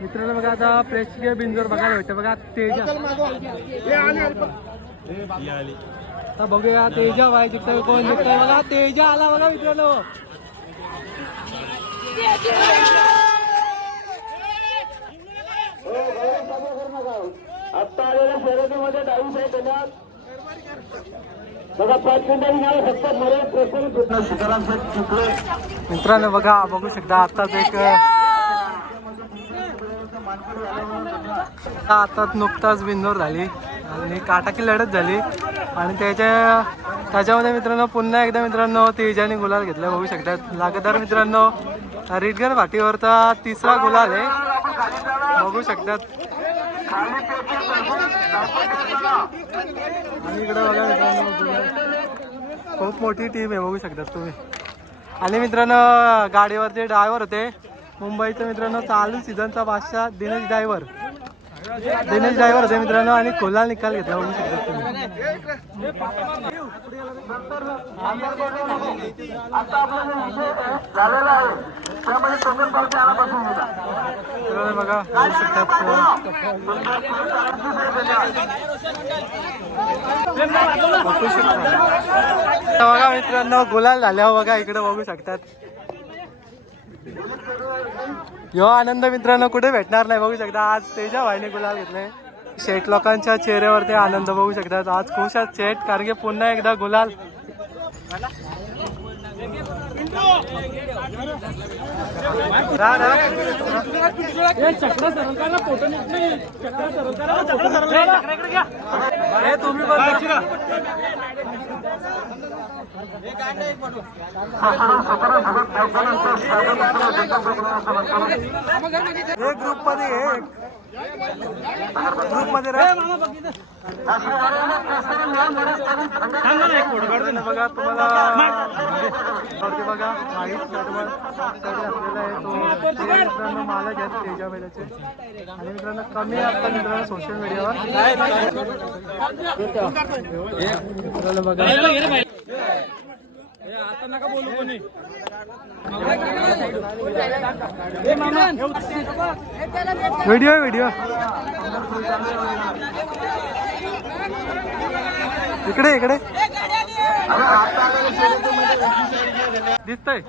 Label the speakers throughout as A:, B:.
A: मित्रांनो बघा आता प्रेक्षकीय बिंजोर बघायला भेटतं. बघा तेजा. बघूया तेजा बाय जिंकतोय कोण जिंकतोय बघा तेजा आला बघा मित्रांनो.
B: आता आलेल्या शर्यतीमध्ये डावीस आहे त्याच्यात बघा पाच मिनिटांनी नाही फक्त मला प्रश्न शिकाराम चुकले.
A: मित्रांनो बघा बघू शकता आताच एक आताच नुकताच बिंदोर झाली. आणि काटाकी लढत झाली. आणि त्याच्या त्याच्यामध्ये मित्रांनो पुन्हा एकदा मित्रांनो तेजाने गुलाल घेतला. बघू शकतात लागदार मित्रांनो रिटगर भाटीवरचा तिसरा गुलाल आहे. बघू शकतात आणि इकडे बघा मित्रांनो खूप मोठी टीम आहे बघू शकतात तुम्ही. आणि मित्रांनो गाडीवरचे ड्रायव्हर होते. मुंबईचं मित्रांनो चालू सीझनचा बादशाह दिनेश ड्रायव्हर दिनेश ड्रायव्हर होते मित्रांनो आणि खोला निकाल घेतला बघू शकता तुम्ही. बघा बघू शकतात बघा मित्रांनो गुलाल झाल्यावर बघा इकडे बघू शकतात. यो आनंद मित्रांनो कुठे भेटणार नाही? बघू शकता आज तेजा भाईने गुलाल घेतले. शेठ लोकांच्या चेहऱ्यावरती आनंद बघू शकतात आज खुश आहेत शेठ कारण की पुन्हा एकदा गुलाल एक ग्रुपमध्ये ग्रुपमध्ये एक. बघा तुम्हाला बघा. माहीत नटवर तरी असलेला आहे तो. तो मित्रांनो मला घ्या तेजा बैलाचे. आणि मित्रांनो कमी असतात मित्रांनो सोशल मीडियावर मित्रांनो बघा. व्हिडिओ व्हिडिओ इकडे इकडे. दिसतय.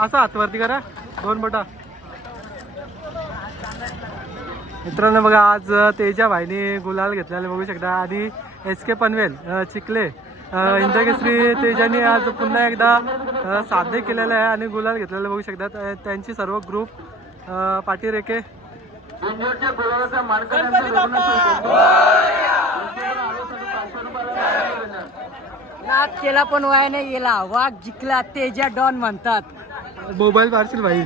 A: असं हातवरती करा. दोन बोटा. मित्रांनो बघा आज तेजा भाईने गुलाल घेतलेला बघू शकता. आणि एस के पनवेल चिखले इंद्रकेसरी तेजाने आज पुन्हा एकदा साध्य केलेलं आहे आणि गुलाल घेतलेलं बघू शकतात त्यांची सर्व ग्रुप अं, पाठीरेखे
B: जुनियरच्या गुलाबाचा मानकऱ्यांचा
C: नाद केला पण वाया नाही गेला. वाघ जिंकला तेजा डॉन म्हणतात.
A: मोबाईल पारशील भाई.